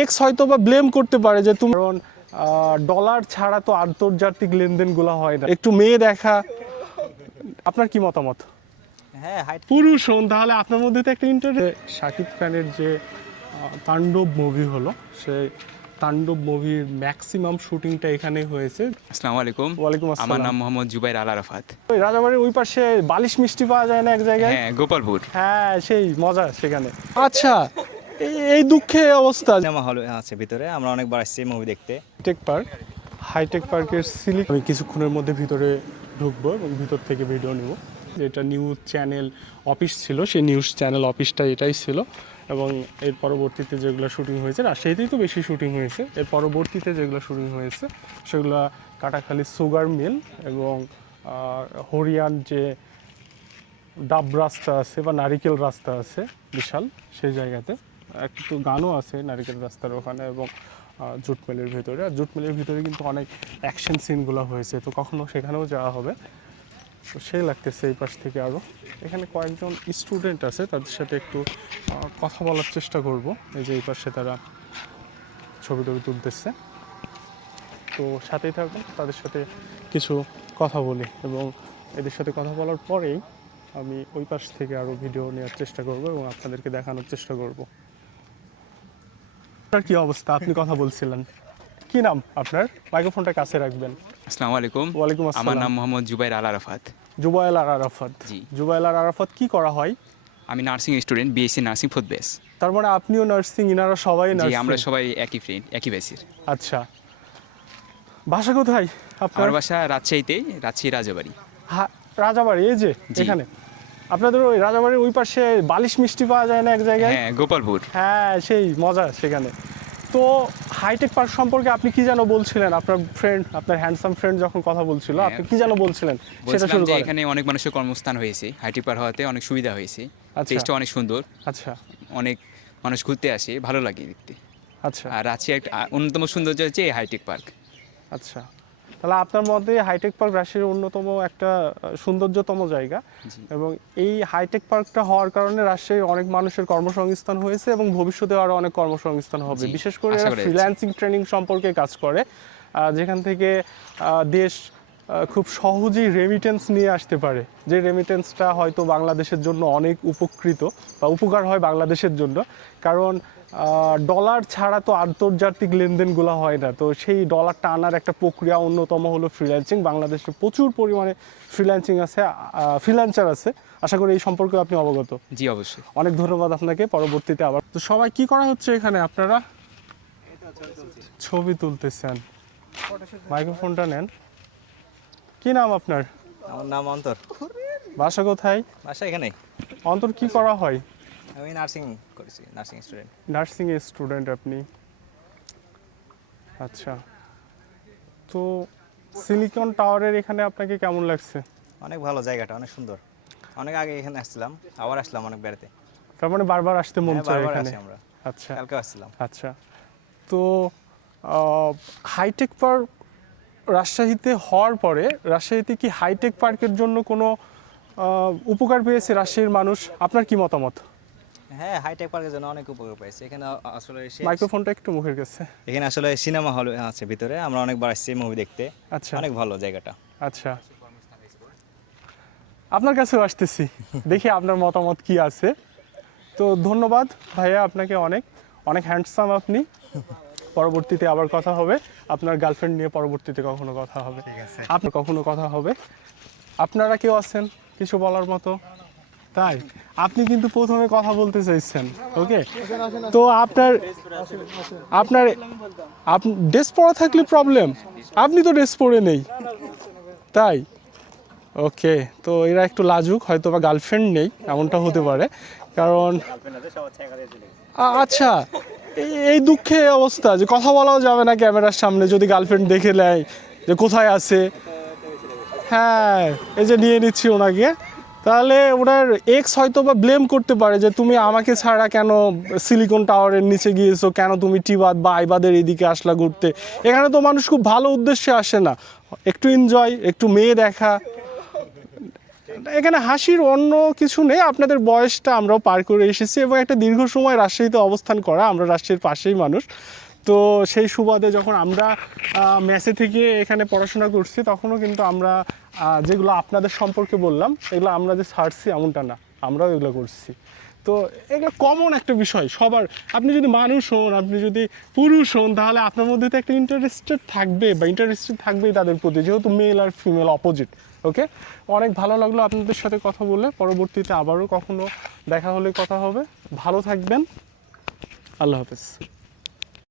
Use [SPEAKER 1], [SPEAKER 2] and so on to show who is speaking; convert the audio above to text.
[SPEAKER 1] X হয়তো বা blame করতে পারে যে তুমি কারণ ডলার ছাড়া তো আন্তর্জাতিক লেনদেনগুলো হয় না। একটু মেয়ে দেখা। আপনার কি মতামত?
[SPEAKER 2] হ্যাঁ
[SPEAKER 1] পুরুষ হন তাহলে আপনার মধ্যে তো একটা ইন্টারেস্ট শাকিব খানের যে তাণ্ডব মুভি হলো সেই তাণ্ডব মুভির ম্যাক্সিমাম শুটিংটা এখানে হয়েছে।
[SPEAKER 3] আসসালামু আলাইকুম।
[SPEAKER 1] ওয়ালাইকুম
[SPEAKER 3] আমার নাম মোহাম্মদ জুবাইর আল আরাফাত।
[SPEAKER 1] ওই রাজাবাড়ির ওই পাশে বালিশ মিষ্টি পাওয়া যায় না এক জায়গায়?
[SPEAKER 3] হ্যাঁ গোপালপুর।
[SPEAKER 1] হ্যাঁ সেই মজা সেখানে। আচ্ছা এই- এই দুঃখে অবস্থা।
[SPEAKER 2] সিনেমা হল আছে ভিতরে আমরা অনেকবার আসছি মুভি দেখতে।
[SPEAKER 1] হাইটেক পার্ক হাইটেক পার্কের সিলিক আমি কিছুক্ষণের মধ্যে ভিতরে ঢুকবো এবং ভিতর থেকে ভিডিও নেব। যেটা নিউজ চ্যানেল অফিস ছিল সেই নিউজ চ্যানেল অফিসটা এটাই ছিল। এবং এর পরবর্তীতে যেগুলো শুটিং হয়েছে রাজশাহীতেই তো বেশি শুটিং হয়েছে। এর পরবর্তীতে যেগুলো শুটিং হয়েছে সেগুলো কাটাখালি সুগার মিল এবং হরিয়ান যে ডাব রাস্তা আছে বা নারিকেল রাস্তা আছে বিশাল সেই জায়গাতে। একটু গানও আছে নারিকেল রাস্তার ওখানে এবং আহ, জুট মিলের ভিতরে। আর জুট মিলের ভিতরে কিন্তু অনেক অ্যাকশন সিনগুলো হয়েছে তো কখনো সেখানেও যাওয়া হবে। তো সেই লাগতেছে এই পাশ থেকে আরও এখানে কয়েকজন স্টুডেন্ট আছে তাদের সাথে একটু কথা বলার চেষ্টা করব। এই যে এই পাশে তারা ছবি টবি তুলতেছে। তো সাথেই থাকুন তাদের সাথে কিছু কথা বলি এবং এদের সাথে কথা বলার পরেই আমি ওই পাশ থেকে আরও ভিডিও নেওয়ার চেষ্টা করব এবং আপনাদেরকে দেখানোর চেষ্টা করব। আপনার কি অবস্থা? আপনি কথা বলছিলেন। কি নাম আপনার? মাইক্রোফোনটা কাছে রাখবেন।
[SPEAKER 3] আসসালামু আলাইকুম
[SPEAKER 1] ওয়ালাইকুম
[SPEAKER 3] আমার
[SPEAKER 1] আসসালাম।
[SPEAKER 3] নাম মোহাম্মদ জুবাইর আল আরাফাত।
[SPEAKER 1] জুবাইল আর আরাফাত।
[SPEAKER 3] জি।
[SPEAKER 1] জুবাইল আর আরাফাত কি করা হয়?
[SPEAKER 3] আমি nursing student BSc nursing food base.
[SPEAKER 1] তার মানে আপনিও নার্সিং ইনারা সবাই
[SPEAKER 3] জি
[SPEAKER 1] নার্সিং।
[SPEAKER 3] আমরা সবাই একই ফ্রেন্ড একই বেসির।
[SPEAKER 1] আচ্ছা। ভাষা কোথায় আপনার?
[SPEAKER 3] আমার বাসা রাজশাহীতে রাজশাহী রাজাবাড়ি।
[SPEAKER 1] হ্যাঁ রাজাবাড়ি এই যে
[SPEAKER 3] জি।
[SPEAKER 1] এখানে। আপনাদের ওই রাজাবাড়ির ওই পাশে বালিশ মিষ্টি পাওয়া যায় না এক জায়গায়?
[SPEAKER 3] হ্যাঁ গোপালপুর।
[SPEAKER 1] হ্যাঁ সেই মজা সেখানে। তো হাইটেক পার্ক সম্পর্কে আপনি কি যেন বলছিলেন? আপনার ফ্রেন্ড আপনার হ্যান্ডসাম ফ্রেন্ড যখন কথা বলছিল আপনি কি যেন বলছিলেন? সেটা শুরু করেন।
[SPEAKER 3] এখানে অনেক মানুষের কর্মস্থান হয়েছে। হাইটিপার হওয়াতে অনেক সুবিধা হয়েছে।
[SPEAKER 1] আচ্ছা।
[SPEAKER 3] অনেক সুন্দর।
[SPEAKER 1] আচ্ছা।
[SPEAKER 3] অনেক মানুষ ঘুরতে আসে ভালো লাগে দেখতে।
[SPEAKER 1] আচ্ছা।
[SPEAKER 3] আর রাজশাহী একটা অন্যতম সৌন্দর্য হচ্ছে এই হাইটেক পার্ক
[SPEAKER 1] আচ্ছা। তাহলে আপনার মধ্যে হাইটেক পার্ক রাশিয়ার অন্যতম একটা সৌন্দর্যতম জায়গা। এবং এই হাইটেক পার্কটা হওয়ার কারণে রাজশাহীর অনেক মানুষের কর্মসংস্থান হয়েছে এবং ভবিষ্যতে আরও অনেক কর্মসংস্থান হবে। বিশেষ করা ফ্রিল্যান্সিং ট্রেনিং সম্পর্কে কাজ করে। যেখান থেকে দেশ খুব সহজেই রেমিটেন্স নিয়ে আসতে পারে। যে রেমিটেন্সটা হয়তো বাংলাদেশের জন্য অনেক উপকৃত বা উপকার হয় বাংলাদেশের জন্য। কারণ ডলার ছাড়া তো আন্তর্জাতিক লেনদেনগুলো হয় না। তো সেই ডলারটা আনার একটা প্রক্রিয়া অন্যতম হলো ফ্রিল্যান্সিং বাংলাদেশে প্রচুর পরিমাণে ফ্রিল্যান্সিং আছে ফ্রিল্যান্সার আছে। আশা করি এই সম্পর্কে আপনি অবগত।
[SPEAKER 3] জি অবশ্যই।
[SPEAKER 1] অনেক ধন্যবাদ আপনাকে। পরবর্তীতে আবার তো সবাই কি করা হচ্ছে এখানে আপনারা? ছবি তুলতেছেন। মাইক্রোফোনটা নেন। কি নাম আপনার?
[SPEAKER 2] আমার নাম অন্তর।
[SPEAKER 1] বাসা কোথায়?
[SPEAKER 2] বাসা এখানে
[SPEAKER 1] অন্তর কি করা হয়?
[SPEAKER 2] আমি নার্সিং করেছি নার্সিং স্টুডেন্ট।
[SPEAKER 1] নার্সিং এর স্টুডেন্ট আপনি? আচ্ছা। তো সিলিকন টাওয়ারের এখানে আপনাকে কেমন লাগছে?
[SPEAKER 2] অনেক ভালো জায়গাটা অনেক সুন্দর। অনেক আগে এখানে আসছিলাম আবার আসলাম অনেক বেড়াতে।
[SPEAKER 1] তার মানে বারবার আসতে মন
[SPEAKER 2] হ্যাঁ,
[SPEAKER 1] চায় এখানে?
[SPEAKER 2] আমরা।
[SPEAKER 1] আচ্ছা।
[SPEAKER 2] কালকে আসছিলাম।
[SPEAKER 1] আচ্ছা। তো হাইটেক পার্ক রাজশাহীতে হওয়ার পরে রাজশাহীতে কি হাইটেক পার্কের জন্য কোনো উপকার পেয়েছে রাজশাহীর মানুষ? আপনার কি মতামত?
[SPEAKER 2] হ্যাঁ হাইটেক পার্কের জন্য অনেক উপকার পাইছি। এখানে আসলে
[SPEAKER 1] মাইক্রোফোনটা একটু মুখের কাছে।
[SPEAKER 2] এখানে আসলে সিনেমা হল আছে ভিতরে। আমরা অনেকবার আসছি মুভি দেখতে।
[SPEAKER 1] আচ্ছা।
[SPEAKER 2] অনেক ভালো জায়গাটা।
[SPEAKER 1] আচ্ছা। আপনার কাছেও আসতেছি। দেখি আপনার মতামত কি আছে। তো ধন্যবাদ ভাইয়া আপনাকে অনেক। অনেক হ্যান্ডসাম আপনি। পরবর্তীতে আবার কথা হবে। আপনার গার্লফ্রেন্ড নিয়ে পরবর্তীতে কখনো কথা হবে। আপনার কখনো কথা হবে। আপনারা কেউ আছেন? কিছু বলার মতো? তাই? আপনি কিন্তু প্রথমে কথা বলতে চাইছেন ওকে তো আপনার আপনার আপনি ড্রেস পরা থাকলে প্রবলেম আপনি তো ড্রেস পরে নেই। তাই? ওকে তো এরা একটু লাজুক হয়তো বা গার্লফ্রেন্ড নেই এমনটা হতে পারে। কারণ আচ্ছা এই- এই দুঃখে অবস্থা যে কথা বলাও যাবে না ক্যামেরার সামনে যদি গার্লফ্রেন্ড দেখে নেয় যে কোথায় আছে। হ্যাঁ এই যে নিয়ে নিচ্ছি ওনাকে। তাহলে ওনার এক্স হয়তো বা ব্লেম করতে পারে যে তুমি আমাকে ছাড়া কেন সিলিকন টাওয়ারের নিচে গিয়েছো? কেন তুমি টিবাদ বা আইবাদের এদিকে আসলা ঘুরতে? এখানে তো মানুষ খুব ভালো উদ্দেশ্যে আসে না। একটু এনজয় একটু মেয়ে দেখা। এখানে হাসির অন্য কিছু নেই। আপনাদের বয়সটা আমরাও পার করে এসেছি এবং একটা দীর্ঘ সময় রাজশাহীতে অবস্থান করা। আমরা রাজশাহীর পাশেই মানুষ। তো সেই সুবাদে যখন আমরা মেসে থেকে এখানে পড়াশোনা করছি, তখনও কিন্তু আমরা যেগুলো আপনাদের সম্পর্কে বললাম, এগুলো আমরা যে ছাড়ছি এমনটা না, আমরাও এগুলো করছি। তো এগুলো কমন একটা বিষয়, সবার আপনি যদি মানুষ হন, আপনি যদি পুরুষ হন, তাহলে আপনার মধ্যে তো একটা ইন্টারেস্টেড থাকবে বা ইন্টারেস্টেড থাকবেই তাদের প্রতি, যেহেতু মেল আর ফিমেল অপোজিট ওকে অনেক ভালো লাগল আপনাদের সাথে কথা বলে, পরবর্তীতে আবারও কখনো দেখা হলে কথা হবে। ভালো থাকবেন। আল্লাহ হাফেজ।